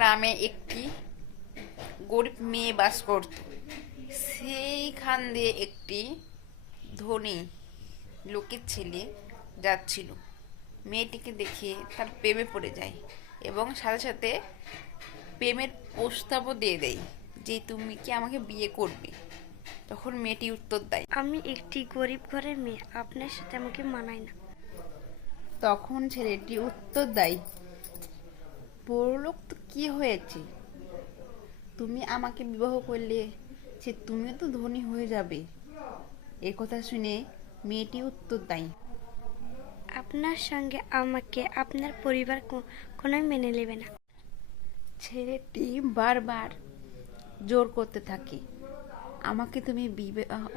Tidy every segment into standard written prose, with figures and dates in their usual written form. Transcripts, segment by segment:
গ্রামে একটি গরিব মেয়ে বাস করত। সেইখান দিয়ে একটি ধনী লোকের ছেলে যাচ্ছিল। মেয়েটিকে দেখে তার প্রেমে পড়ে যায় এবং সাথে সাথে প্রেমের প্রস্তাবও দিয়ে দেয় যে তুমি কি আমাকে বিয়ে করবে। তখন মেয়েটি উত্তর দেয়, আমি একটি গরিব ঘরের মেয়ে, আপনার সাথে আমাকে মানায় না। তখন ছেলেটি উত্তর দেয়, বড়লোক তো কি হয়েছে, তুমি আমাকে বিবাহ করলে সে তুমিও তো ধনী হয়ে যাবে। এ কথা শুনে মেয়েটি উত্তর দেয়, আপনার সঙ্গে আমাকে আপনার পরিবার কোনোই মেনে নেবে না। ছেলেটি বারবার জোর করতে থাকে, আমাকে তুমি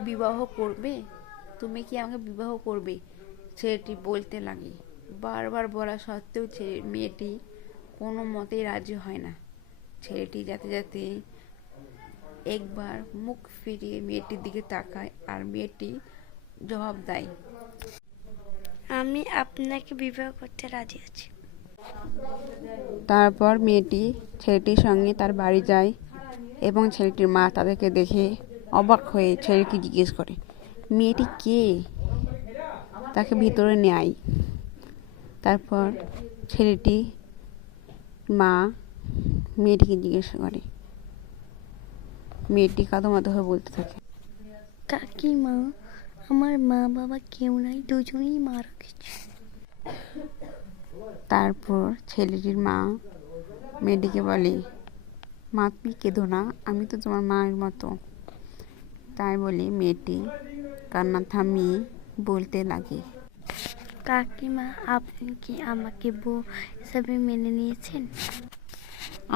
বিবাহ করবে, তুমি কি আমাকে বিবাহ করবে। ছেলেটি বলতে লাগে, বারবার বলা সত্ত্বেও মেয়েটি কোনো মতেই রাজি হয় না। ছেলেটি যাতে যাতে একবার মুখ ফিরিয়ে মেয়েটির দিকে তাকায় আর মেয়েটি জবাব দেয়, আমি আপনাকে বিবাহ করতে রাজি আছি। তারপর মেয়েটি ছেলেটির সঙ্গে তার বাড়ি যায় এবং ছেলেটির মা তাদেরকে দেখে অবাক হয়ে ছেলেটি জিজ্ঞেস করে, মেয়েটি কে, তাকে ভিতরে নেয়। তারপর ছেলেটি মা মেয়েটিকে জিজ্ঞেস করে, মেয়েটি কাঁদো হয়ে বলতে থাকে, কাকিমা, আমার মা বাবা কেউ নাই, দুজনেই মারা গেছে। তারপর ছেলেটির মা মেয়েটিকে বলে, মা তুমি কেঁদো না, আমি তো তোমার মায়ের মতো। তাই বলে মেয়েটি কান্না থামিয়ে বলতে লাগে, কাকিমা, আপনি কি আমাকে বউ হিসাবে মেনে নিয়েছেন?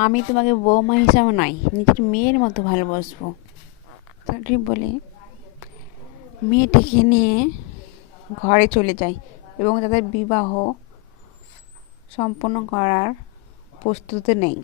আমি তোমাকে বৌমা হিসাবে নয়, নিজের মেয়ের মতো ভালোবাসবো। তাকে বলে মেয়েটিকে নিয়ে ঘরে চলে যায় এবং তাদের বিবাহ সম্পন্ন করার প্রস্তুতি নেয়।